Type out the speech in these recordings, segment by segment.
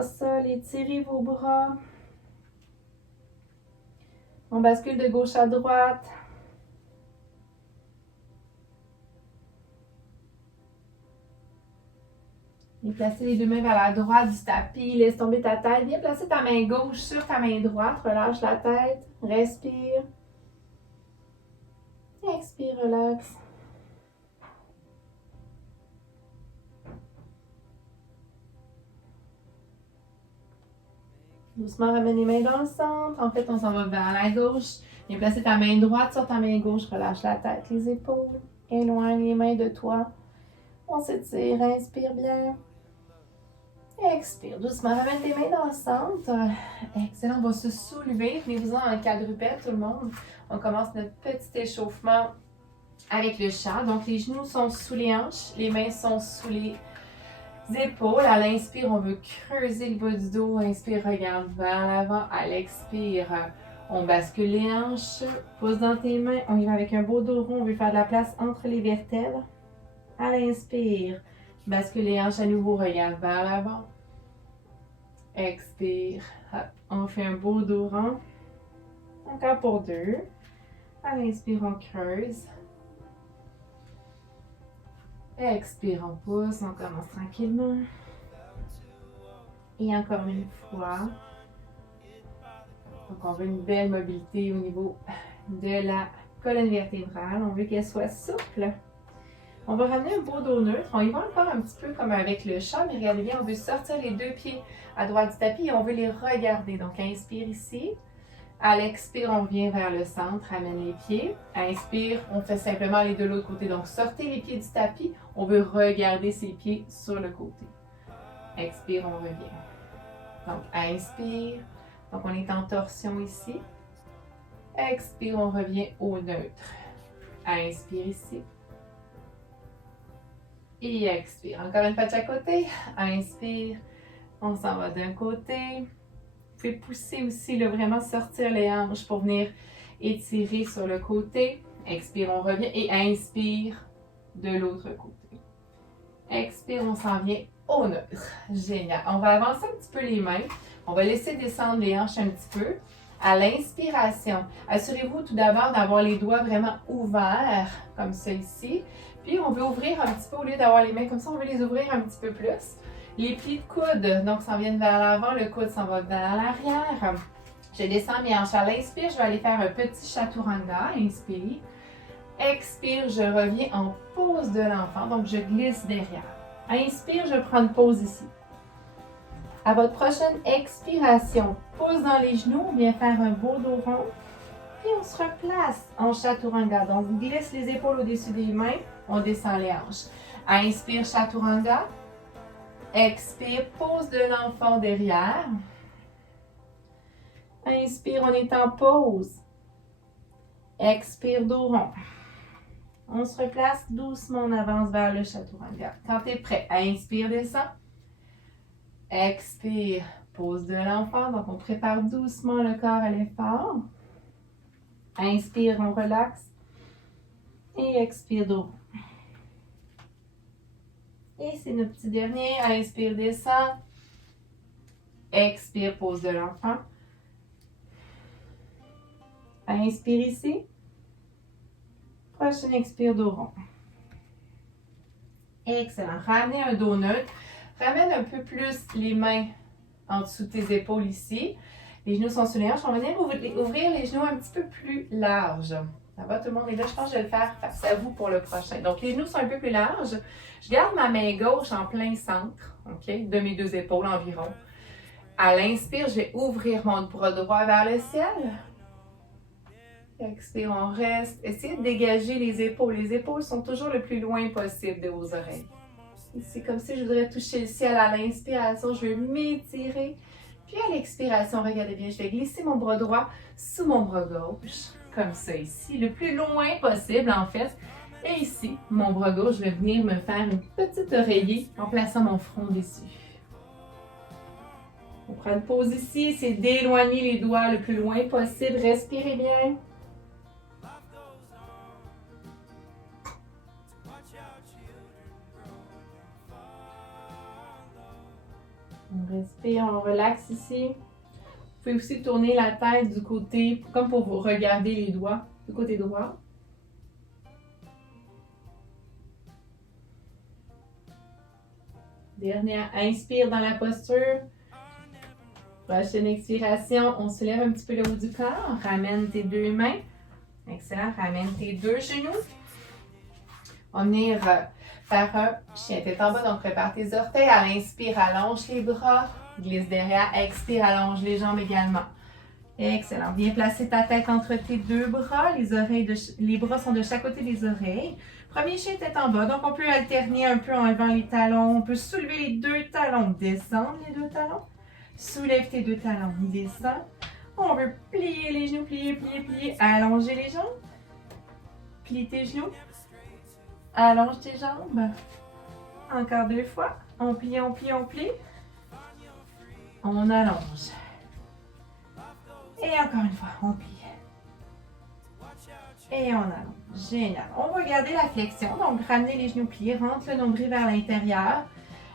au sol, étirez vos bras. On bascule de gauche à droite. Et placez les deux mains vers la droite du tapis. Laisse tomber ta tête. Viens placer ta main gauche sur ta main droite. Relâche la tête. Respire. Expire, relax. Doucement, ramène les mains dans le centre. En fait, on s'en va vers la gauche. Viens placer ta main droite sur ta main gauche. Relâche la tête, les épaules. Éloigne les mains de toi. On s'étire. Inspire bien. Expire. Doucement, ramène tes mains dans le centre. Excellent. On va se soulever. Venez-vous-en en quadrupède, tout le monde. On commence notre petit échauffement avec le chat. Donc, les genoux sont sous les hanches. Les mains sont sous les épaules. À l'inspire, on veut creuser le bas du dos. Inspire, regarde vers l'avant. À l'expire, on bascule les hanches. Pose dans tes mains. On y va avec un beau dos rond. On veut faire de la place entre les vertèbres. À l'inspire, bascule les hanches à nouveau. Regarde vers l'avant. Expire. Hop. On fait un beau dos rond. Encore pour deux. À l'inspire, on creuse. Expire, on pousse. On commence tranquillement. Et encore une fois. Donc, on veut une belle mobilité au niveau de la colonne vertébrale. On veut qu'elle soit souple. On va ramener un beau dos neutre. On y va encore un petit peu comme avec le chat, mais regardez bien, on veut sortir les deux pieds à droite du tapis et on veut les regarder. Donc, inspire ici. À l'expire, on vient vers le centre, ramène les pieds. Inspire, on fait simplement les deux de l'autre côté. Donc, sortez les pieds du tapis. On veut regarder ses pieds sur le côté. Expire, on revient. Donc, inspire. Donc, on est en torsion ici. Expire, on revient au neutre. Inspire ici. Et expire. Encore une fois de chaque côté. Inspire. On s'en va d'un côté. Vous pouvez pousser aussi, là, vraiment sortir les hanches pour venir étirer sur le côté. Expire, on revient. Et inspire de l'autre côté. Expire, on s'en vient au neutre. Génial. On va avancer un petit peu les mains. On va laisser descendre les hanches un petit peu. À l'inspiration, assurez-vous tout d'abord d'avoir les doigts vraiment ouverts, comme ça ici. Puis, on veut ouvrir un petit peu, au lieu d'avoir les mains comme ça, on veut les ouvrir un petit peu plus. Les plis de coude, donc, s'en viennent vers l'avant, le coude s'en va vers l'arrière. Je descends mes hanches. À l'inspire, je vais aller faire un petit chaturanga. Inspire. Expire, je reviens en pose de l'enfant, donc je glisse derrière. Inspire, je prends une pause ici. À votre prochaine expiration, pose dans les genoux, on vient faire un beau dos rond. Puis on se replace en chaturanga. Donc, on glisse les épaules au-dessus des mains, on descend les hanches. Inspire, chaturanga. Expire, pose de l'enfant derrière. Inspire, on est en pause. Expire, dos rond. On se replace doucement, on avance vers le chaturanga. Quand tu es prêt, inspire, descend. Expire, pose de l'enfant. Donc, on prépare doucement le corps à l'effort. Inspire, on relaxe. Et expire, dos rond. Et c'est notre petit dernier. Inspire, descend. Expire, pose de l'enfant. Inspire ici. Prochaine expire, dos rond. Excellent. Ramenez un dos neutre. Ramène un peu plus les mains en dessous de tes épaules ici. Les genoux sont sur les hanches. On va venir ouvrir les genoux un petit peu plus larges. Ça va, tout le monde est là? Je pense que je vais le faire face à vous pour le prochain. Donc, les genoux sont un peu plus larges. Je garde ma main gauche en plein centre, OK, de mes deux épaules environ. À l'inspire, je vais ouvrir mon bras droit vers le ciel. Expire, on reste. Essayez de dégager les épaules. Les épaules sont toujours le plus loin possible de vos oreilles. C'est comme si je voudrais toucher le ciel à l'inspiration. Je vais m'étirer. Puis à l'expiration, regardez bien, je vais glisser mon bras droit sous mon bras gauche. Comme ça ici, le plus loin possible en fait. Et ici, mon bras gauche, je vais venir me faire une petite oreiller en plaçant mon front dessus. On prend une pause ici, c'est d'éloigner les doigts le plus loin possible. Respirez bien. On respire. Respire, on relaxe ici. Vous pouvez aussi tourner la tête du côté, comme pour vous regarder les doigts, du côté droit. Dernière, inspire dans la posture. Prochaine expiration, on se lève un petit peu le haut du corps. Ramène tes deux mains. Excellent, ramène tes deux genoux. On va venir faire un chien tête en bas, donc prépare tes orteils. À l'inspire, allonge les bras. Glisse derrière, expire, allonge les jambes également. Excellent. Viens placer ta tête entre tes deux bras. Les bras sont de chaque côté des oreilles. Premier chien tête en bas. Donc, on peut alterner un peu en enlevant les talons. On peut soulever les deux talons. Descendre les deux talons. Soulève tes deux talons. Descends. On veut plier les genoux. Plier, plier, plier. Allonger les jambes. Plie tes genoux. Allonge tes jambes. Encore deux fois. On plie, on plie, on plie. On allonge. Et encore une fois, on plie. Et on allonge. Génial. On va garder la flexion. Donc, ramener les genoux pliés, rentre le nombril vers l'intérieur.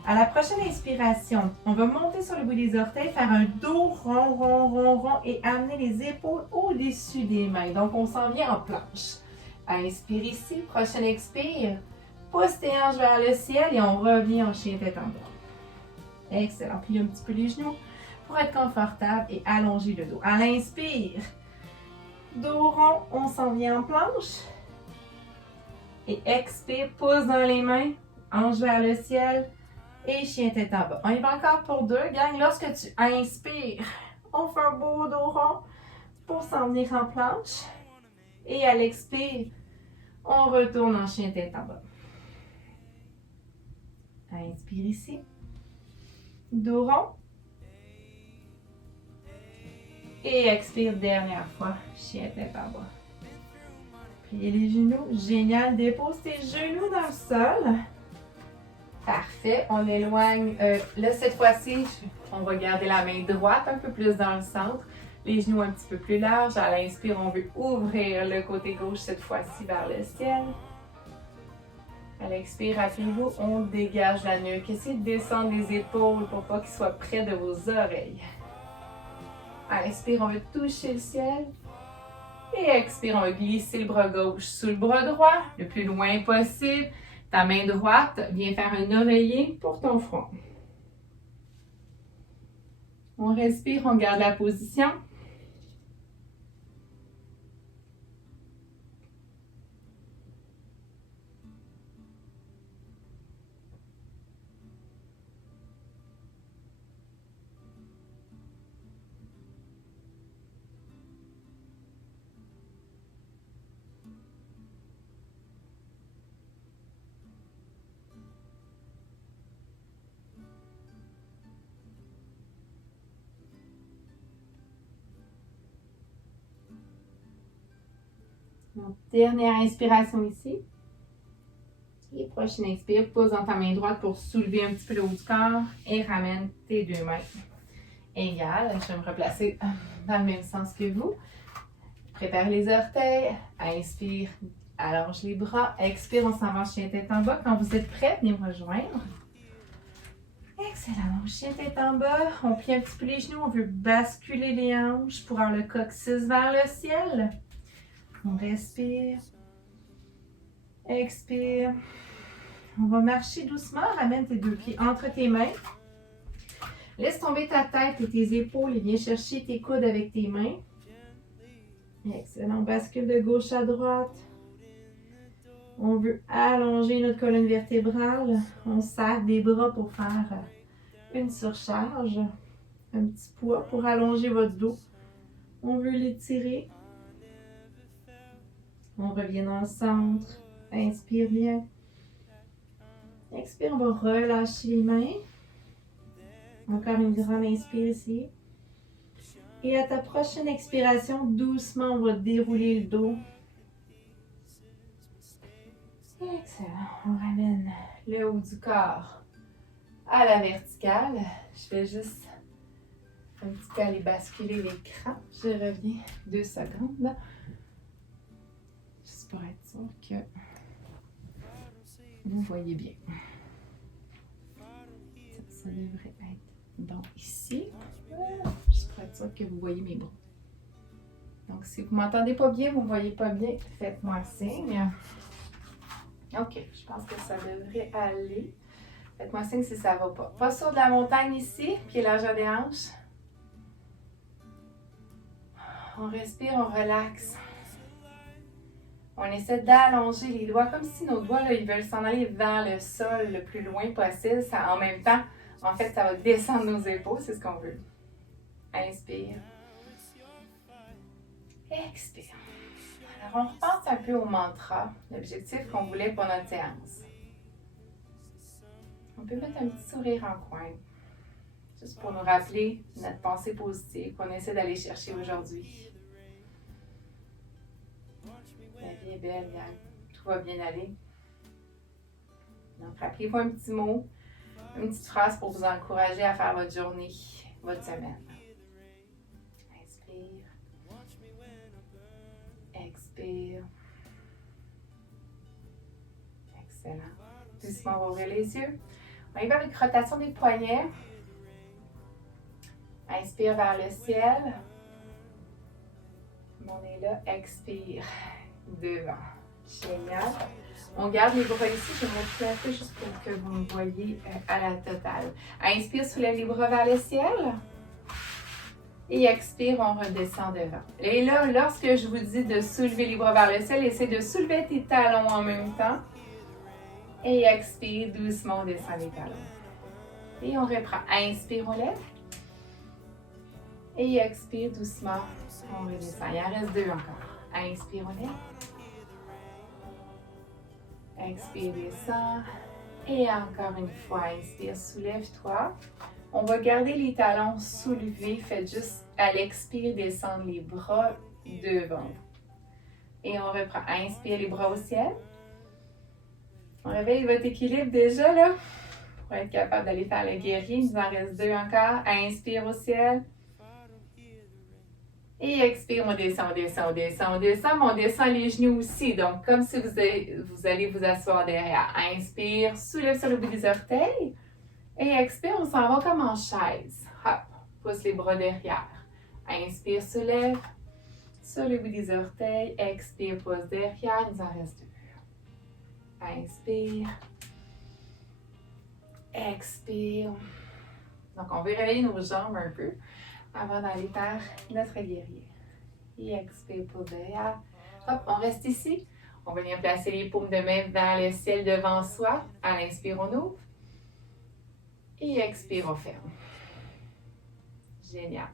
À la prochaine inspiration, on va monter sur le bout des orteils, faire un dos rond, rond, rond, rond et amener les épaules au-dessus des mains. Donc, on s'en vient en planche. Inspire ici. Prochaine expire. Pousse tes hanches vers le ciel et on revient en chien tête en bas. Excellent. Plie un petit peu les genoux pour être confortable et allonger le dos. À l'inspire, dos rond, on s'en vient en planche. Et expire, pouce dans les mains, hanche vers le ciel et chien tête en bas. On y va encore pour deux. Gang, lorsque tu inspires, on fait un beau dos rond pour s'en venir en planche. Et à l'expire, on retourne en chien tête en bas. Inspire ici. Dos rond. Et expire, dernière fois, chien tête en bas. Pliez les genoux. Génial. Dépose tes genoux dans le sol. Parfait. On éloigne. Là, cette fois-ci, on va garder la main droite un peu plus dans le centre. Les genoux un petit peu plus larges. À l'inspire, on veut ouvrir le côté gauche cette fois-ci vers le ciel. À l'expire, appuyez-vous. On dégage la nuque. Essayez de descendre les épaules pour pas qu'ils soient près de vos oreilles. Inspire, on va toucher le ciel. Et expire, on va glisser le bras gauche sous le bras droit, le plus loin possible. Ta main droite vient faire un oreiller pour ton front. On respire, on garde la position. Donc, dernière inspiration ici. Et prochaine expire, pose dans ta main droite pour soulever un petit peu le haut du corps et ramène tes deux mains égales. Je vais me replacer dans le même sens que vous. Prépare les orteils. Inspire, allonge les bras. Expire, on s'en va en chien tête en bas. Quand vous êtes prêts, venez me rejoindre. Excellent. Donc, chien tête en bas. On plie un petit peu les genoux. On veut basculer les hanches pour avoir le coccyx vers le ciel. On respire. Expire. On va marcher doucement. Ramène tes deux pieds entre tes mains. Laisse tomber ta tête et tes épaules et viens chercher tes coudes avec tes mains. Excellent. On bascule de gauche à droite. On veut allonger notre colonne vertébrale. On serre des bras pour faire une surcharge. Un petit poids pour allonger votre dos. On veut l'étirer. On revient dans le centre. Inspire bien. Expire, on va relâcher les mains. Encore une grande inspire ici. Et à ta prochaine expiration, doucement, on va dérouler le dos. Excellent. On ramène le haut du corps à la verticale. Je vais juste un petit peu aller basculer l'écran. Je reviens 2 secondes. Juste pour être sûr que vous voyez bien. Ça devrait être Bon, ici, juste pour être sûr que vous voyez mes bras. Donc, si vous ne m'entendez pas bien, vous ne voyez pas bien, faites-moi signe. OK, je pense que ça devrait aller. Faites-moi signe si ça ne va pas. Posture de la montagne ici, pied largeur des hanches. On respire, on relaxe. On essaie d'allonger les doigts comme si nos doigts, là, ils veulent s'en aller vers le sol le plus loin possible. Ça, en même temps, en fait, ça va descendre nos épaules, c'est ce qu'on veut. Inspire. Expire. Alors, on repense un peu au mantra, l'objectif qu'on voulait pour notre séance. On peut mettre un petit sourire en coin, juste pour nous rappeler notre pensée positive qu'on essaie d'aller chercher aujourd'hui. La vie est belle, gang. Tout va bien aller. Donc, rappelez-vous un petit mot, une petite phrase pour vous encourager à faire votre journée, votre semaine. Inspire. Expire. Excellent. Doucement, on va ouvrir les yeux. On y va avec rotation des poignets. Inspire vers le ciel. On est là. Expire. Devant. Génial. On garde les bras ici. Je vais monter un peu juste pour que vous me voyez à la totale. Inspire, soulève les bras vers le ciel. Et expire, on redescend devant. Et là, lorsque je vous dis de soulever les bras vers le ciel, essaie de soulever tes talons en même temps. Et expire, doucement, on descend les talons. Et on reprend. Inspire, on lève. Et expire, doucement, on redescend. Il en reste deux encore. Inspire, on lève. Expire, descend. Et encore une fois, inspire, soulève-toi. On va garder les talons soulevés. Faites juste à l'expire descendre les bras devant vous. Et on reprend. Inspire les bras au ciel. On réveille votre équilibre déjà là. Pour être capable d'aller faire le guerrier. Il nous en reste deux encore. Inspire au ciel. Et expire, on descend, on descend, on descend, on descend, mais on descend les genoux aussi. Donc, comme si vous allez vous asseoir derrière. Inspire, soulève sur le bout des orteils. Et expire, on s'en va comme en chaise. Hop, pousse les bras derrière. Inspire, soulève. Sur le bout des orteils. Expire, pousse derrière. Il nous en reste deux. Inspire. Expire. Donc, on veut réveiller nos jambes un peu avant d'aller faire notre guerrier. Et expire pour derrière. Hop, on reste ici. On va venir placer les paumes de main vers le ciel devant soi. À l'inspire, on ouvre. Et expire, on ferme. Génial.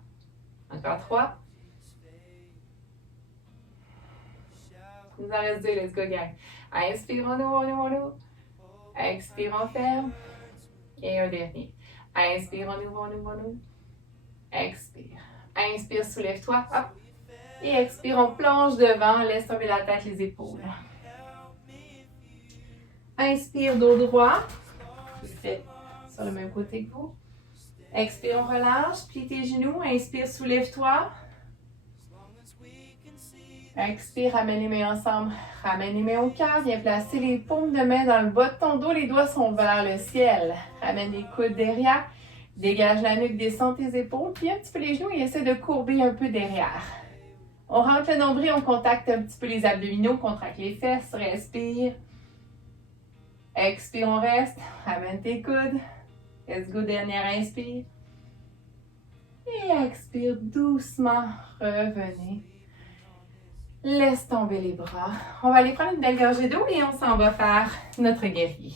Encore 3. Il nous en reste 2. Let's go, gang. Inspire, on ouvre, on ouvre, on ouvre. Expire, on ferme. Et un dernier. Inspire, on ouvre, on ouvre, on ouvre. Expire. Inspire, soulève-toi. Hop. Et expire, on plonge devant. Laisse tomber la tête, les épaules. Inspire, dos droit. Je fais sur le même côté que vous. Expire, on relâche. Plie tes genoux. Inspire, soulève-toi. Expire, ramène les mains ensemble. Ramène les mains au cœur. Viens placer les paumes de main dans le bas de ton dos. Les doigts sont vers le ciel. Ramène les coudes derrière. Dégage la nuque, descends tes épaules, puis un petit peu les genoux et essaie de courber un peu derrière. On rentre le nombril, on contacte un petit peu les abdominaux, contracte les fesses, respire. Expire, on reste. Ramène tes coudes. Let's go, dernière inspire. Et expire doucement, revenez. Laisse tomber les bras. On va aller prendre une belle gorgée d'eau et on s'en va faire notre guerrier.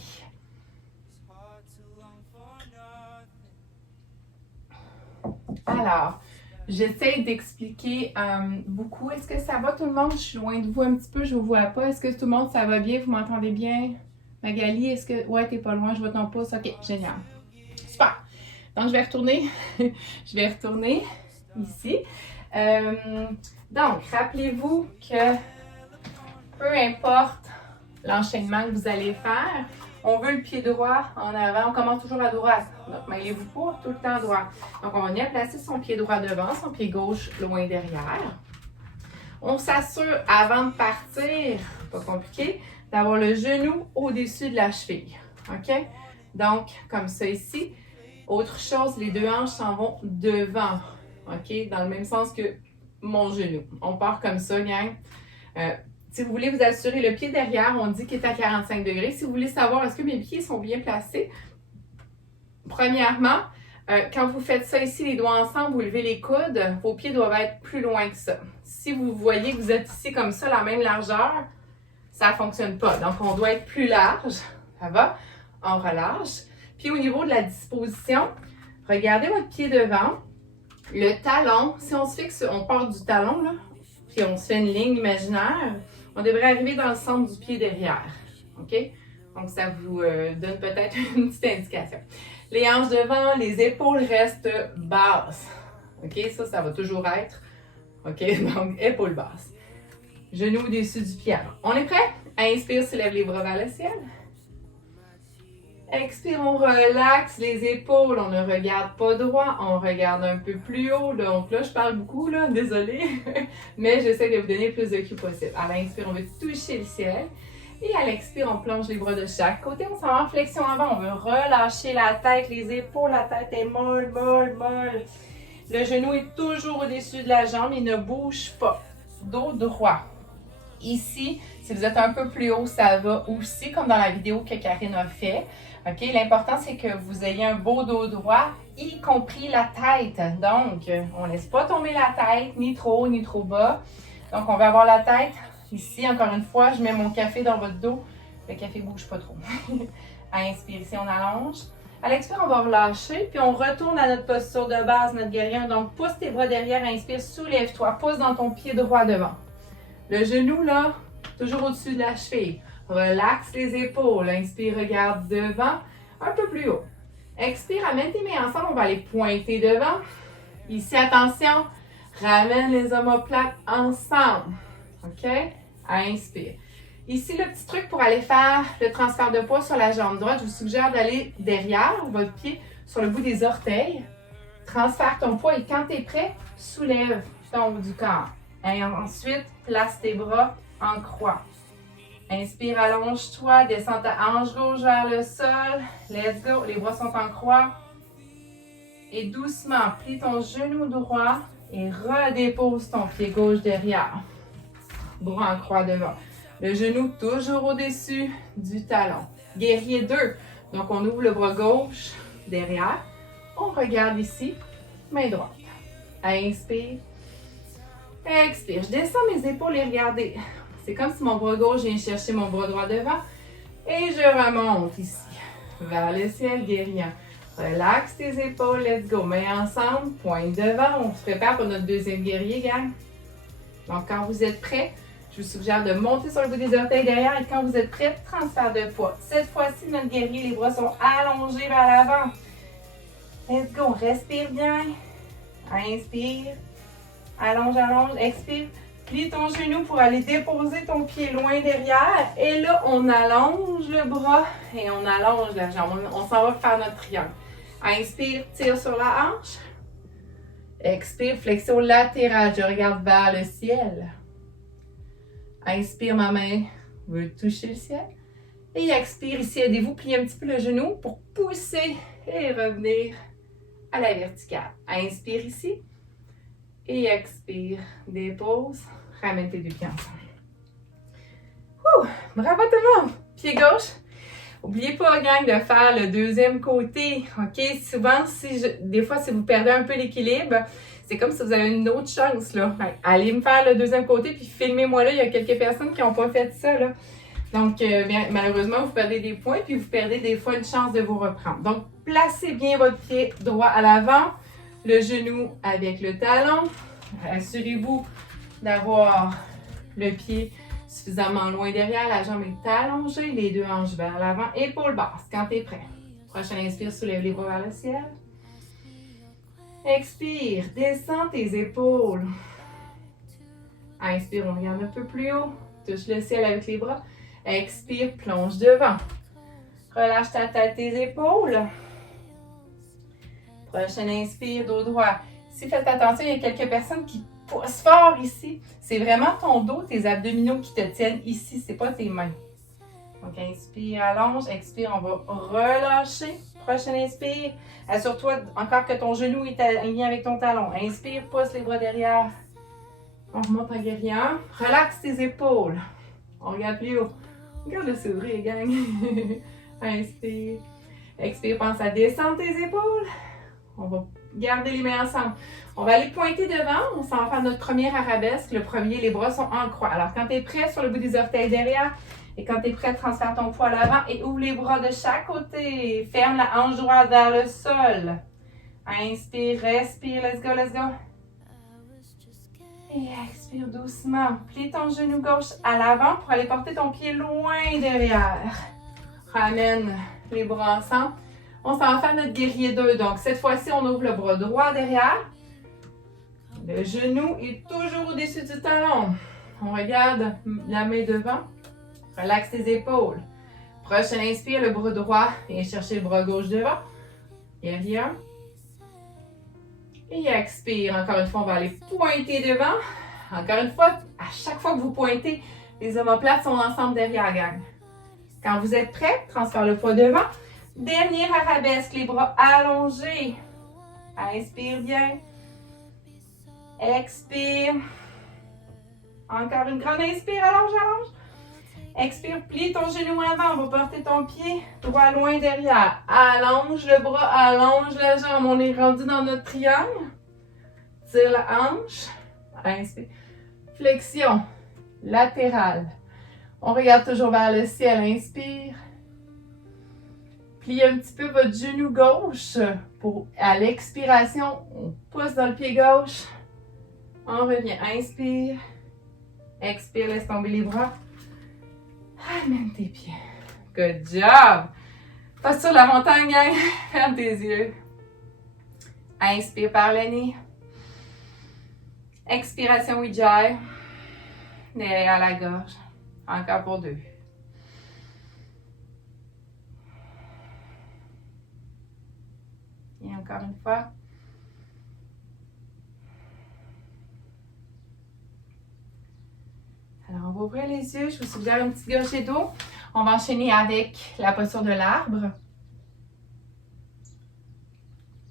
Alors, j'essaie d'expliquer beaucoup. Est-ce que ça va tout le monde? Je suis loin de vous un petit peu, je ne vous vois pas. Est-ce que tout le monde, ça va bien? Vous m'entendez bien? Magali, est-ce que... Ouais, t'es pas loin, je vois ton pouce. OK, génial. Super. Donc, je vais retourner. Je vais retourner ici. Donc, rappelez-vous que peu importe l'enchaînement que vous allez faire, on veut le pied droit en avant. On commence toujours à droite. Donc, mêlez-vous pas tout le temps droit. Donc, on va venir placer son pied droit devant, son pied gauche loin derrière. On s'assure avant de partir, pas compliqué, d'avoir le genou au-dessus de la cheville. OK? Donc, comme ça ici. Autre chose, les deux hanches s'en vont devant, OK? Dans le même sens que mon genou. On part comme ça, gang. Si vous voulez vous assurer, le pied derrière, on dit qu'il est à 45 degrés. Si vous voulez savoir, est-ce que mes pieds sont bien placés? Premièrement, quand vous faites ça ici, les doigts ensemble, vous levez les coudes, vos pieds doivent être plus loin que ça. Si vous voyez que vous êtes ici comme ça, la même largeur, ça ne fonctionne pas. Donc, on doit être plus large. Ça va? On relâche. Puis, au niveau de la disposition, regardez votre pied devant. Le talon, si on se fixe, on part du talon, là, puis on se fait une ligne imaginaire, on devrait arriver dans le centre du pied derrière. OK? Donc, ça vous donne peut-être une petite indication. Les hanches devant, les épaules restent basses. OK? Ça va toujours être. OK? Donc, épaules basses. Genoux au-dessus du pied. On est prêt? Inspire, soulève les bras vers le ciel. Expire, on relaxe les épaules. On ne regarde pas droit, on regarde un peu plus haut. Donc là, je parle beaucoup, là, désolée. Mais j'essaie de vous donner le plus de cue possible. À l'inspire, on veut toucher le ciel. Et à l'expire, on plonge les bras de chaque côté. On s'en va en flexion avant. On veut relâcher la tête, les épaules. La tête est molle, molle, molle. Le genou est toujours au-dessus de la jambe. Il ne bouge pas. Dos droit. Ici, si vous êtes un peu plus haut, ça va aussi, comme dans la vidéo que Karine a fait. OK? L'important, c'est que vous ayez un beau dos droit, y compris la tête. Donc, on ne laisse pas tomber la tête, ni trop haut, ni trop bas. Donc, on va avoir la tête. Ici, encore une fois, je mets mon café dans votre dos. Le café ne bouge pas trop. À inspire, ici, on allonge. À l'expire, on va relâcher, puis on retourne à notre posture de base, notre guerrier. Donc, pousse tes bras derrière, inspire, soulève-toi. Pousse dans ton pied droit devant. Le genou, là, toujours au-dessus de la cheville. Relaxe les épaules. Inspire, regarde devant, un peu plus haut. Expire, amène tes mains ensemble, on va les pointer devant. Ici, attention, ramène les omoplates ensemble. OK? Inspire. Ici, le petit truc pour aller faire le transfert de poids sur la jambe droite, je vous suggère d'aller derrière votre pied sur le bout des orteils. Transfère ton poids et quand tu es prêt, soulève ton haut du corps. Et ensuite, place tes bras en croix. Inspire, allonge-toi, descends ta hanche gauche vers le sol. Let's go. Les bras sont en croix. Et doucement, plie ton genou droit et redépose ton pied gauche derrière. Bras en croix devant. Le genou toujours au-dessus du talon. Guerrier 2. Donc, on ouvre le bras gauche derrière. On regarde ici, main droite. Inspire. Expire. Je descends mes épaules et regardez. C'est comme si mon bras gauche vient chercher mon bras droit devant. Et je remonte ici, vers le ciel, guerrier. Relaxe tes épaules, let's go. Mains ensemble, pointe devant. On se prépare pour notre deuxième guerrier, gang. Donc, quand vous êtes prêts, je vous suggère de monter sur le bout des orteils derrière. Et quand vous êtes prêts, transfert de poids. Cette fois-ci, notre guerrier, les bras sont allongés vers l'avant. Let's go. Respire bien. Inspire. Allonge, allonge. Expire. Plie ton genou pour aller déposer ton pied loin derrière. Et là, on allonge le bras et on allonge la jambe. On s'en va faire notre triangle. Inspire, tire sur la hanche. Expire, flexion latérale. Je regarde vers le ciel. Inspire, ma main veut toucher le ciel. Et expire, ici, aidez-vous, pliez un petit peu le genou pour pousser et revenir à la verticale. Inspire ici. Et expire, dépose, ramène tes deux pieds ensemble. Bravo tout le monde! Pied gauche. N'oubliez pas, gang, de faire le deuxième côté. OK? Souvent, des fois, si vous perdez un peu l'équilibre, c'est comme si vous avez une autre chance, là. Ben, allez me faire le deuxième côté, puis filmez-moi là. Il y a quelques personnes qui n'ont pas fait ça, là. Donc, malheureusement, vous perdez des points, puis vous perdez des fois une chance de vous reprendre. Donc, placez bien votre pied droit à l'avant. Le genou avec le talon. Assurez-vous d'avoir le pied suffisamment loin derrière. La jambe est allongée. Les deux hanches vers l'avant. Épaules basses quand tu es prêt. Prochain inspire, soulève les bras vers le ciel. Expire, descends tes épaules. Inspire, on regarde un peu plus haut. Touche le ciel avec les bras. Expire, plonge devant. Relâche ta tête, tes épaules. Prochain inspire, dos droit. Si faites attention, il y a quelques personnes qui poussent fort ici. C'est vraiment ton dos, tes abdominaux qui te tiennent ici, c'est pas tes mains. Donc inspire, allonge, expire, on va relâcher. Prochaine inspire. Assure-toi encore que ton genou est aligné avec ton talon. Inspire, pousse les bras derrière. On remonte en guerrière. Relaxe tes épaules. On regarde plus haut. Regarde le sourire, gang. Inspire. Expire, pense à descendre tes épaules. On va garder les mains ensemble. On va aller pointer devant. On s'en va faire notre première arabesque. Le premier, les bras sont en croix. Alors, quand tu es prêt, sur le bout des orteils derrière. Et quand tu es prêt, transfère ton poids à l'avant et ouvre les bras de chaque côté. Ferme la hanche droite vers le sol. Inspire, respire. Let's go, let's go. Et expire doucement. Plie ton genou gauche à l'avant pour aller porter ton pied loin derrière. Ramène les bras ensemble. On s'en va faire notre guerrier 2. Donc, cette fois-ci, on ouvre le bras droit derrière. Le genou est toujours au-dessus du talon. On regarde la main devant. Relaxe tes épaules. Prochaine inspire, le bras droit. Viens chercher le bras gauche devant. Guerrier 1. Et expire. Encore une fois, on va aller pointer devant. Encore une fois, à chaque fois que vous pointez, les omoplates sont ensemble derrière, gang. Quand vous êtes prêts, transfère le poids devant. Dernier arabesque, les bras allongés. Inspire bien. Expire. Encore une grande inspire, allonge, allonge. Expire, plie ton genou avant, on va porter ton pied droit loin derrière. Allonge le bras, allonge la jambe. On est rendu dans notre triangle. Tire la hanche. Inspire. Flexion latérale. On regarde toujours vers le ciel. Inspire. Pliez un petit peu votre genou gauche. À l'expiration, on pousse dans le pied gauche. On revient. Inspire. Expire, laisse tomber les bras. Amène tes pieds. Good job! Passe sur la montagne, gang. Ferme tes yeux. Inspire par le nez. Expiration Ujjayi. Derrière la gorge. Encore pour 2. Et encore une fois. Alors, on va ouvrir les yeux. Je vous suggère une petite gorgée d'eau. On va enchaîner avec la posture de l'arbre.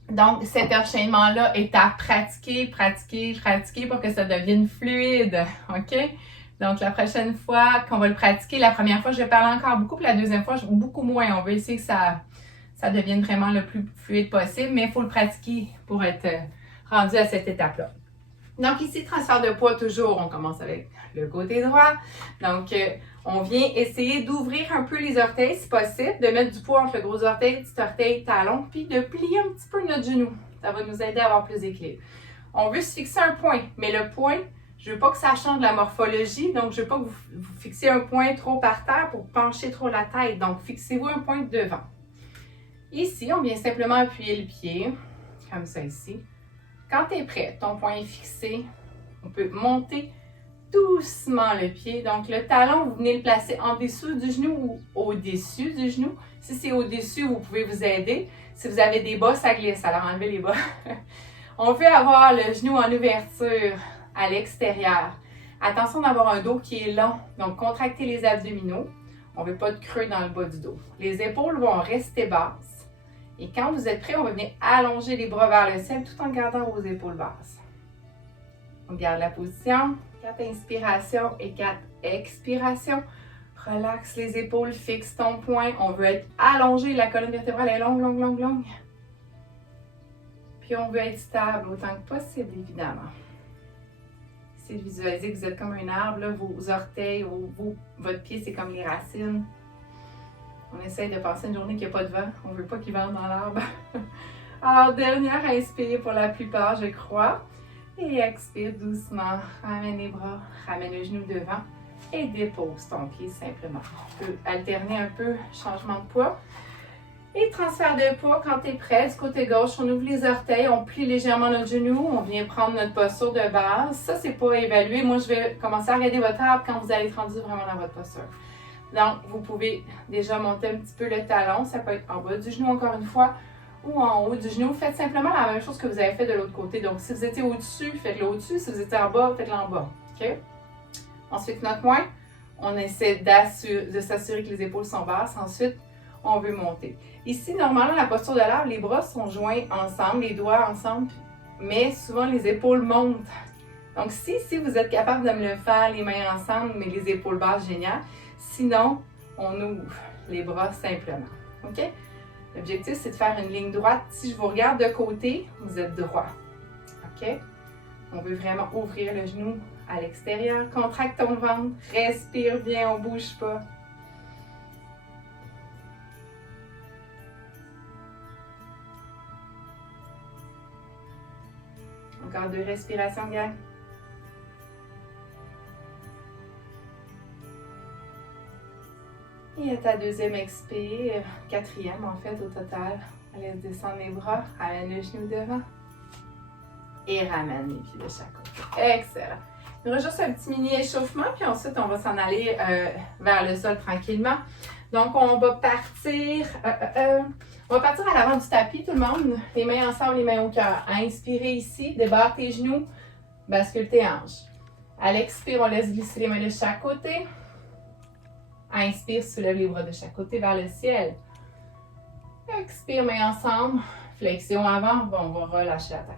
Donc, cet enchaînement-là est à pratiquer pour que ça devienne fluide. OK? Donc, la prochaine fois qu'on va le pratiquer, la première fois, je vais parler encore beaucoup, puis la deuxième fois, beaucoup moins. On va essayer que ça devienne vraiment le plus fluide possible, mais il faut le pratiquer pour être rendu à cette étape-là. Donc ici, transfert de poids toujours, on commence avec le côté droit. Donc, on vient essayer d'ouvrir un peu les orteils si possible, de mettre du poids entre le gros orteil, petit orteil, talon, puis de plier un petit peu notre genou. Ça va nous aider à avoir plus d'équilibre. On veut se fixer un point, mais le point, je ne veux pas que ça change la morphologie, donc je ne veux pas que vous fixiez un point trop par terre pour pencher trop la tête. Donc, fixez-vous un point devant. Ici, on vient simplement appuyer le pied, comme ça ici. Quand tu es prêt, ton point est fixé, on peut monter doucement le pied. Donc, le talon, vous venez le placer en dessous du genou ou au-dessus du genou. Si c'est au-dessus, vous pouvez vous aider. Si vous avez des bas, ça glisse, alors enlevez les bas. On veut avoir le genou en ouverture à l'extérieur. Attention d'avoir un dos qui est long, donc contractez les abdominaux. On ne veut pas de creux dans le bas du dos. Les épaules vont rester basses. Et quand vous êtes prêt, on va venir allonger les bras vers le ciel tout en gardant vos épaules basses. On garde la position. 4 inspirations et 4 expirations. Relaxe les épaules, fixe ton poing. On veut être allongé, la colonne vertébrale est longue, longue, longue, longue. Puis on veut être stable autant que possible, évidemment. Essayez de visualiser que vous êtes comme un arbre, là, vos orteils, votre pied, c'est comme les racines. On essaye de passer une journée qu'il n'y a pas de vent. On ne veut pas qu'il vente dans l'arbre. Alors, dernière inspire pour la plupart, je crois. Et expire doucement. Ramène les bras, ramène le genou devant et dépose ton pied simplement. Tu peux alterner un peu, changement de poids. Et transfert de poids quand tu es prêt. Du côté gauche, on ouvre les orteils, on plie légèrement notre genou, on vient prendre notre posture de base. Ça, c'est pas évalué. Moi, je vais commencer à regarder votre arbre quand vous allez être rendu vraiment dans votre posture. Donc, vous pouvez déjà monter un petit peu le talon. Ça peut être en bas du genou encore une fois ou en haut du genou. Faites simplement la même chose que vous avez fait de l'autre côté. Donc, si vous étiez au-dessus, faites-le au-dessus. Si vous étiez en bas, faites-le en bas. OK? Ensuite, notre poing, on essaie de s'assurer que les épaules sont basses. Ensuite, on veut monter. Ici, normalement, la posture de l'arbre, les bras sont joints ensemble, les doigts ensemble, mais souvent les épaules montent. Donc, si vous êtes capable de me le faire, les mains ensemble, mais les épaules basses, génial. Sinon, on ouvre les bras simplement. OK? L'objectif, c'est de faire une ligne droite. Si je vous regarde de côté, vous êtes droit. OK? On veut vraiment ouvrir le genou à l'extérieur. Contracte ton ventre. Respire bien, on ne bouge pas. Encore 2 respirations, gang. Et à ta deuxième expire, quatrième en fait au total, laisse descendre les bras, ramène le genou devant et ramène les pieds de chaque côté. Excellent. Il y aura juste un petit mini échauffement, puis ensuite on va s'en aller vers le sol tranquillement. Donc on va partir à l'avant du tapis, tout le monde, les mains ensemble, les mains au cœur. Inspirez ici, débarre tes genoux, bascule tes hanches. À l'expire, on laisse glisser les mains de chaque côté. Inspire, soulève les bras de chaque côté vers le ciel. Expire, mains ensemble. Flexion avant, on va relâcher la tête.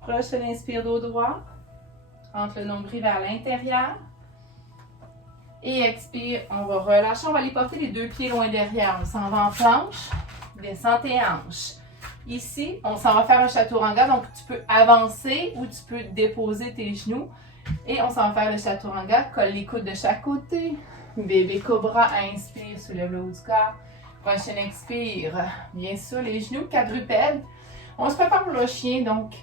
Prochaine inspire, dos droit. Rentre le nombril vers l'intérieur. Et expire, on va relâcher. On va aller porter les 2 pieds loin derrière. On s'en va en planche. Descends tes hanches. Ici, on s'en va faire un chaturanga. Donc, tu peux avancer ou tu peux déposer tes genoux. Et on s'en va faire le chaturanga. Colle les coudes de chaque côté. Bébé cobra, inspire, soulève le haut du corps. Prochaine expire. Bien sûr, les genoux, quadrupèdes. On se prépare pour le chien. Donc,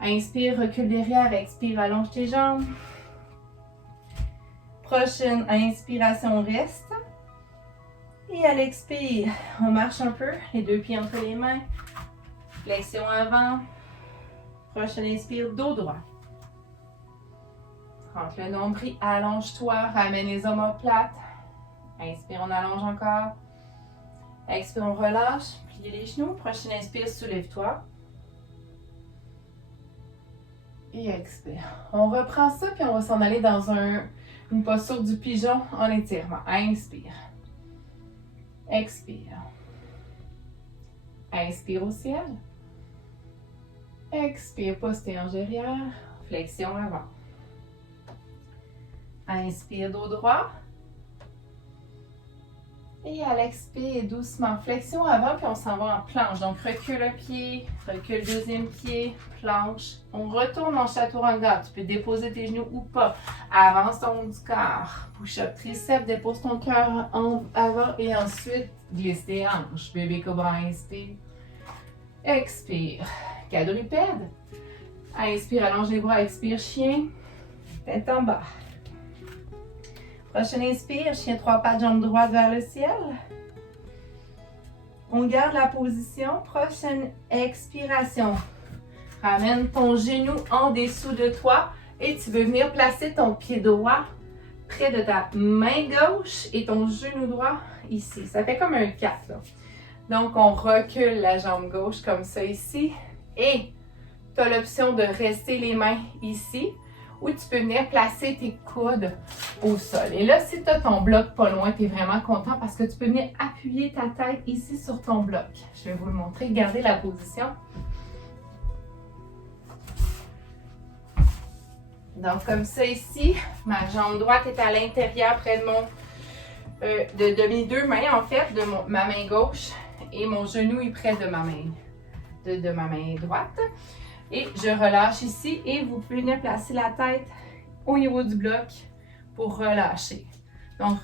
inspire, recule derrière. Expire, allonge tes jambes. Prochaine inspiration, reste. Et à l'expire, on marche un peu. Les 2 pieds entre les mains. Flexion avant. Prochaine inspire, dos droit. Rentre le nombril, allonge-toi, ramène les omoplates. Inspire, on allonge encore. Expire, on relâche, plie les genoux. Prochaine inspire, soulève-toi. Et expire. On reprend ça, puis on va s'en aller dans une posture du pigeon en étirement. Inspire. Expire. Inspire au ciel. Expire, pose tes hanches derrière. Flexion avant. Inspire, dos droit. Et à l'expire, doucement, flexion avant, puis on s'en va en planche. Donc, recule un pied, recule le deuxième pied, planche. On retourne en chaturanga. Tu peux déposer tes genoux ou pas. Avance ton haut du corps. Push-up triceps, dépose ton cœur en avant et ensuite glisse tes hanches. Bébé cobra, inspire. Expire. Quadrupède. Inspire, allonge les bras, expire, chien. Tête en bas. Prochaine inspire, chien 3 pattes, jambes droites vers le ciel. On garde la position. Prochaine expiration. Ramène ton genou en dessous de toi et tu veux venir placer ton pied droit près de ta main gauche et ton genou droit ici. Ça fait comme un 4 là. Donc, on recule la jambe gauche comme ça ici et tu as l'option de rester les mains ici. Ou tu peux venir placer tes coudes au sol. Et là, si tu as ton bloc pas loin, tu es vraiment content parce que tu peux venir appuyer ta tête ici sur ton bloc. Je vais vous le montrer. Gardez la position. Donc, comme ça ici, ma jambe droite est à l'intérieur près de mes 2 mains, en fait, de ma main gauche. Et mon genou est près de ma main droite. Et je relâche ici et vous pouvez venir placer la tête au niveau du bloc pour relâcher. Donc,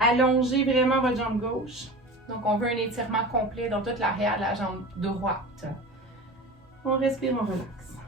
allongez vraiment votre jambe gauche. Donc, on veut un étirement complet dans toute l'arrière de la jambe droite. On respire, on relaxe.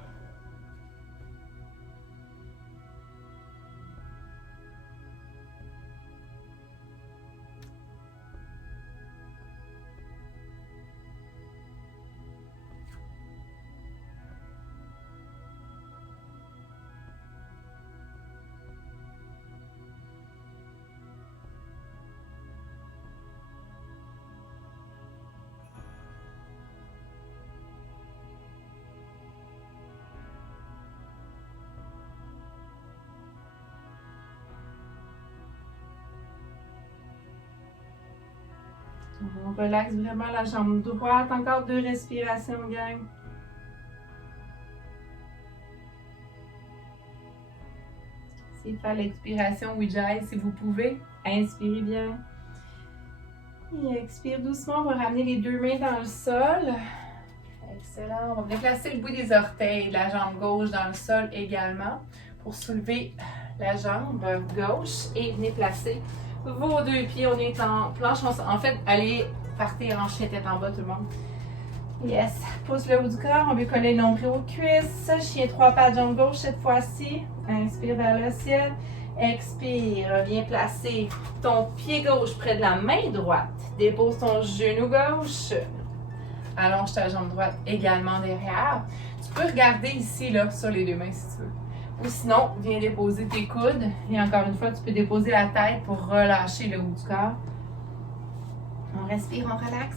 On relaxe vraiment la jambe droite. Encore 2 respirations, gang. C'est faire l'expiration Ujjayi si vous pouvez. Inspirez bien. Et expire doucement. On va ramener les 2 mains dans le sol. Excellent. On va venir placer le bout des orteils de la jambe gauche dans le sol également pour soulever la jambe gauche et venez placer vos 2 pieds. On est en planche. En fait, allez partir en chien tête en bas tout le monde. Yes. Pousse le haut du corps. On veut coller le nombril aux cuisses. Chien 3 pattes, jambe gauche cette fois-ci. Inspire vers le ciel. Expire. Viens placer ton pied gauche près de la main droite. Dépose ton genou gauche. Allonge ta jambe droite également derrière. Tu peux regarder ici là, sur les 2 mains si tu veux. Ou sinon, viens déposer tes coudes. Et encore une fois, tu peux déposer la tête pour relâcher le haut du corps. On respire, on relaxe.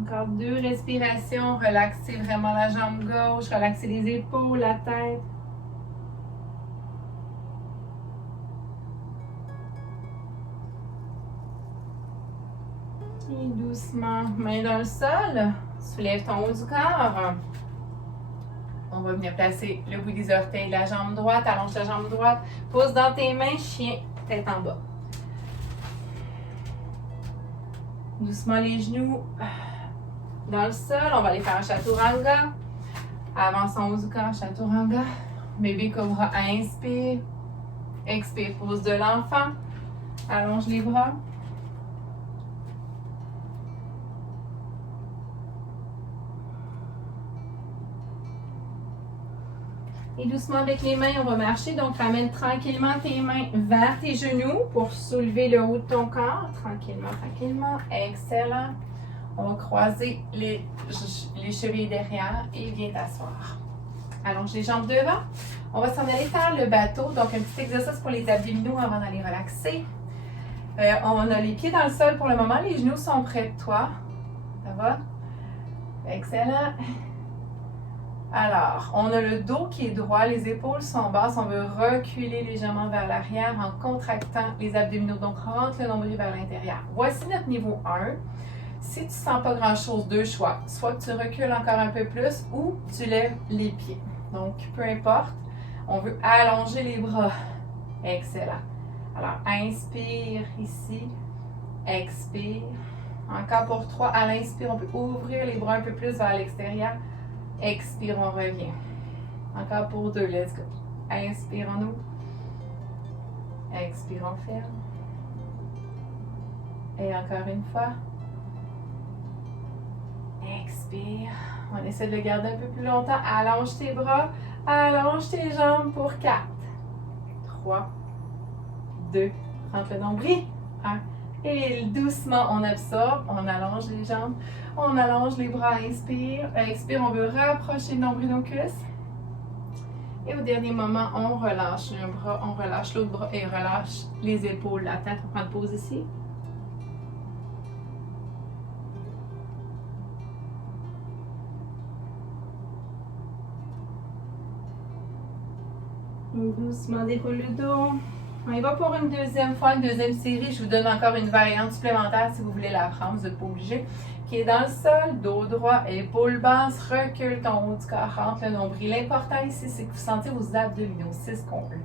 Encore 2 respirations. Relaxez vraiment la jambe gauche. Relaxez les épaules, la tête. Et doucement, main dans le sol. Soulève ton haut du corps. On va venir placer le bout des orteils de la jambe droite. Allonge ta jambe droite. Pousse dans tes mains, chien, tête en bas. Doucement les genoux dans le sol. On va aller faire un chaturanga. Avançons au haut du corps, chaturanga. Bébé cobra, inspire. Expire, pose de l'enfant. Allonge les bras. Et doucement avec les mains, on va marcher. Donc, ramène tranquillement tes mains vers tes genoux pour soulever le haut de ton corps. Tranquillement, tranquillement. Excellent. On va croiser les chevilles derrière et viens t'asseoir. Allonge les jambes devant. On va s'en aller faire le bateau. Donc, un petit exercice pour les abdominaux avant d'aller relaxer. On a les pieds dans le sol pour le moment. Les genoux sont près de toi. Ça va? Excellent. Alors, on a le dos qui est droit, les épaules sont basses. On veut reculer légèrement vers l'arrière en contractant les abdominaux. Donc, rentre le nombril vers l'intérieur. Voici notre niveau 1. Si tu ne sens pas grand-chose, 2 choix. Soit que tu recules encore un peu plus ou tu lèves les pieds. Donc, peu importe. On veut allonger les bras. Excellent. Alors, inspire ici. Expire. Encore pour 3. À l'inspire, on peut ouvrir les bras un peu plus vers l'extérieur. Expire, on revient. Encore pour 2, let's go. Inspire, on ouvre. Expire, on ferme. Et encore une fois. Expire. On essaie de le garder un peu plus longtemps. Allonge tes bras. Allonge tes jambes pour 4. 3. 2. Rentre le nombril. 1. Et doucement, on absorbe. On allonge les jambes. On allonge les bras. Inspire. Expire. On veut rapprocher le nombril de nos cuisses. Et au dernier moment, on relâche un bras. On relâche l'autre bras et relâche les épaules, la tête. On prend une pause ici. Doucement déroule le dos. On y va pour une deuxième fois, une deuxième série. Je vous donne encore une variante supplémentaire si vous voulez la prendre, vous n'êtes pas obligé. Qui est dans le sol, dos droit, épaules basses, recule ton haut du corps, rentre le nombril. L'important ici, c'est que vous sentez vos abdominaux, c'est ce qu'on veut.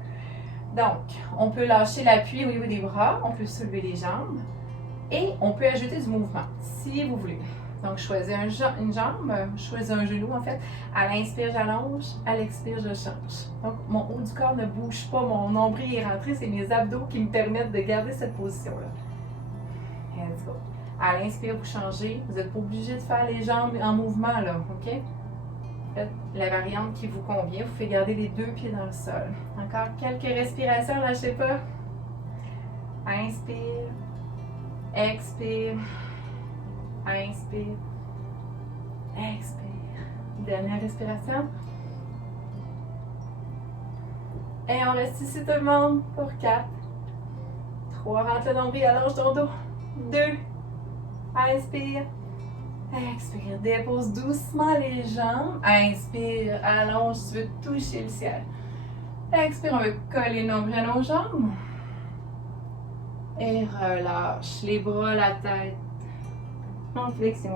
Donc, on peut lâcher l'appui au niveau des bras, on peut soulever les jambes et on peut ajouter du mouvement, si vous voulez. Donc, je choisis une jambe, je choisis un genou en fait. À l'inspire, j'allonge. À l'expire, je change. Donc, mon haut du corps ne bouge pas. Mon nombril est rentré. C'est mes abdos qui me permettent de garder cette position-là. Let's go. À l'inspire, vous changez. Vous n'êtes pas obligé de faire les jambes en mouvement, là. OK? Faites la variante qui vous convient. Vous pouvez garder les 2 pieds dans le sol. Encore quelques respirations, lâchez pas. Inspire. Expire. Inspire. Expire. Dernière respiration. Et on reste ici tout le monde pour 4. 3, rentre le nombril, allonge ton dos. 2. Inspire. Expire. Dépose doucement les jambes. Inspire. Allonge. Tu veux toucher le ciel. Expire. On veut coller nos bras à nos jambes. Et relâche. Les bras, la tête. En flexion.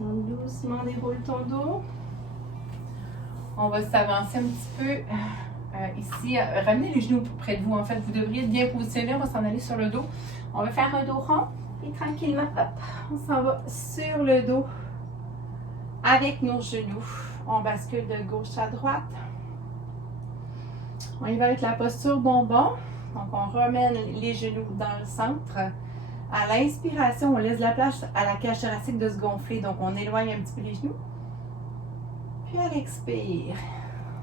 Doucement déroule ton dos. On va s'avancer un petit peu ici. Ramenez les genoux près de vous. En fait, vous devriez être bien positionné. On va s'en aller sur le dos. On va faire un dos rond. Et tranquillement, hop, on s'en va sur le dos avec nos genoux. On bascule de gauche à droite. On y va avec la posture bonbon. Donc, on ramène les genoux dans le centre. À l'inspiration, on laisse la place à la cage thoracique de se gonfler. Donc, on éloigne un petit peu les genoux. Puis, à l'expire,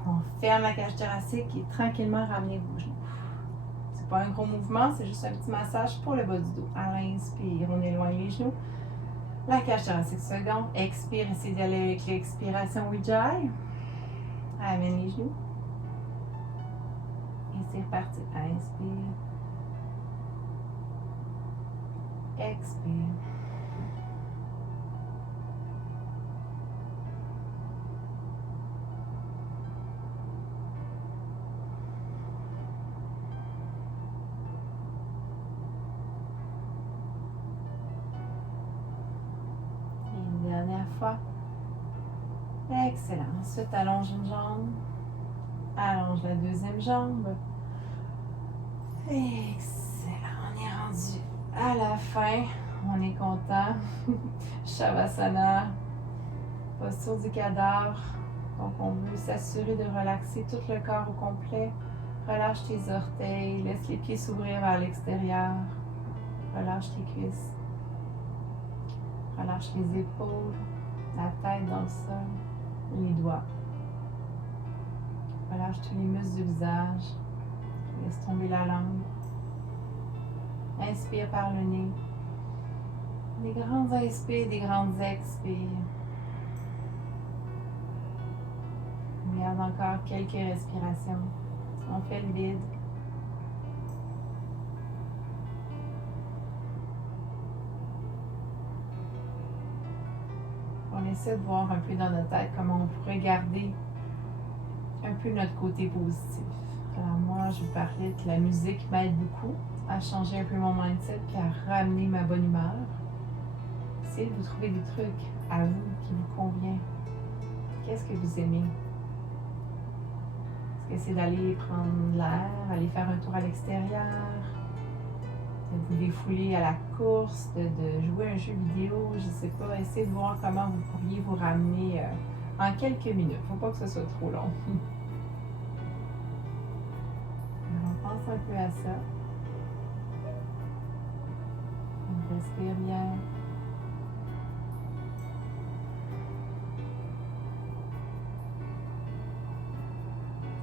on ferme la cage thoracique et tranquillement ramenez vos genoux. C'est pas un gros mouvement, c'est juste un petit massage pour le bas du dos. À l'inspire, on éloigne les genoux. La cage thoracique se gonfle. Expire, essayez d'aller avec l'expiration Ujjayi. Amène les genoux. Et c'est reparti. Inspire. Expire. Une dernière fois. Excellent. Ensuite, allonge une jambe. Allonge la deuxième jambe. Excellent. On est rendu à la fin. On est content. Shavasana. Posture du cadavre. Donc, on veut s'assurer de relaxer tout le corps au complet. Relâche tes orteils. Laisse les pieds s'ouvrir vers l'extérieur. Relâche tes cuisses. Relâche les épaules. La tête dans le sol. Les doigts. Relâche tous les muscles du visage. Laisse tomber la langue. Inspire par le nez. Des grandes inspires, des grandes expires. On garde encore quelques respirations. On fait le vide. On essaie de voir un peu dans notre tête comment on pourrait garder un peu notre côté positif. Alors moi, je vous parlais que la musique m'aide beaucoup à changer un peu mon mindset et à ramener ma bonne humeur. Essayez de vous trouver des trucs à vous qui vous conviennent. Qu'est-ce que vous aimez? Est-ce que c'est d'aller prendre l'air, aller faire un tour à l'extérieur, de vous défouler à la course, de jouer à un jeu vidéo, je ne sais pas. Essayez de voir comment vous pourriez vous ramener en quelques minutes. Il ne faut pas que ce soit trop long. Alors, on pense un peu à ça. On respire bien.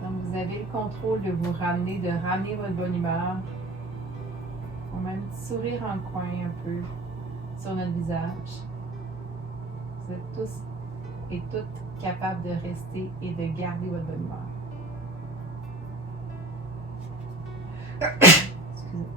Donc, vous avez le contrôle de vous ramener, de ramener votre bonne humeur. On met un petit sourire en coin un peu sur notre visage. Vous êtes tous et toutes capables de rester et de garder votre bonne humeur. Excusez.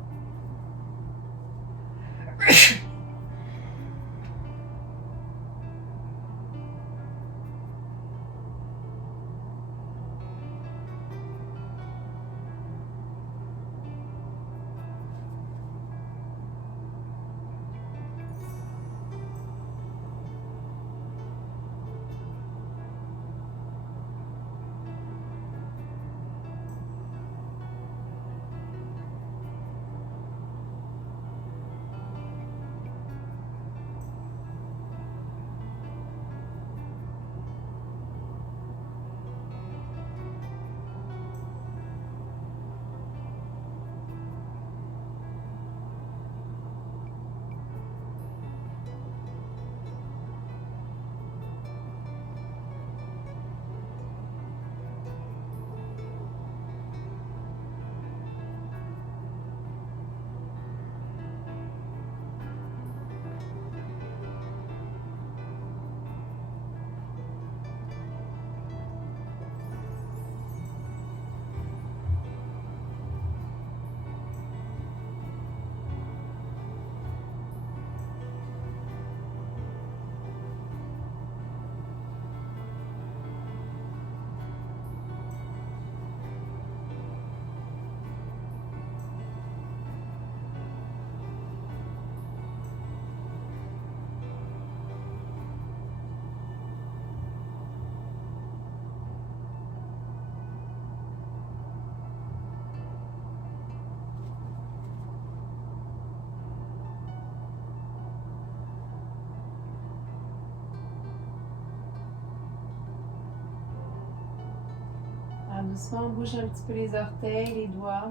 Doucement, on bouge un petit peu les orteils, les doigts.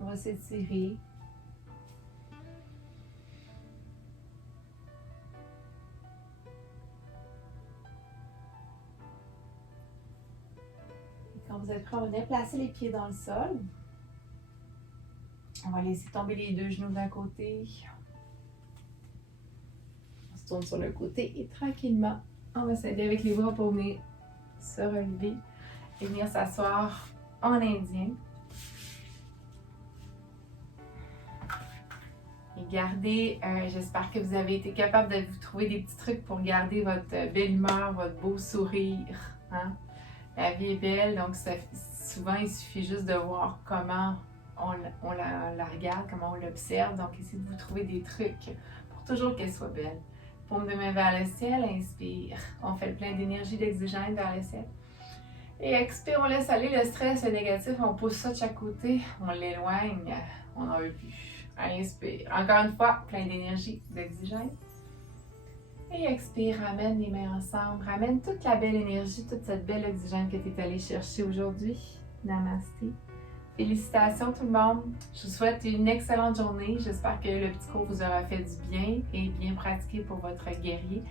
On va s'étirer. Quand vous êtes prêts, on va venir placer les pieds dans le sol. On va laisser tomber les deux genoux d'un côté. On se tourne sur le côté et tranquillement, on va s'aider avec les bras pour venir se relever et venir s'asseoir en indien. Et gardez, j'espère que vous avez été capable de vous trouver des petits trucs pour garder votre belle humeur, votre beau sourire. Hein? La vie est belle, donc souvent il suffit juste de voir comment on la regarde, comment on l'observe. Donc essayez de vous trouver des trucs pour toujours qu'elle soit belle. Paume de main vers le ciel, inspire. On fait le plein d'énergie, d'oxygène vers le ciel. Et expire, on laisse aller le stress, le négatif, on pousse ça de chaque côté, on l'éloigne, on n'en veut plus. Inspire. Encore une fois, plein d'énergie, d'oxygène. Et expire, ramène les mains ensemble. Ramène toute la belle énergie, toute cette belle oxygène que tu es allé chercher aujourd'hui. Namasté. Félicitations tout le monde. Je vous souhaite une excellente journée. J'espère que le petit cours vous aura fait du bien et bien pratiqué pour votre guerrier.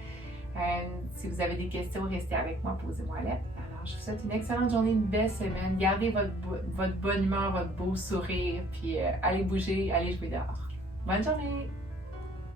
Si vous avez des questions, restez avec moi, posez-moi là. Alors, je vous souhaite une excellente journée, une belle semaine. Gardez votre bonne humeur, votre beau sourire, puis allez bouger, allez jouer dehors. Bonne journée!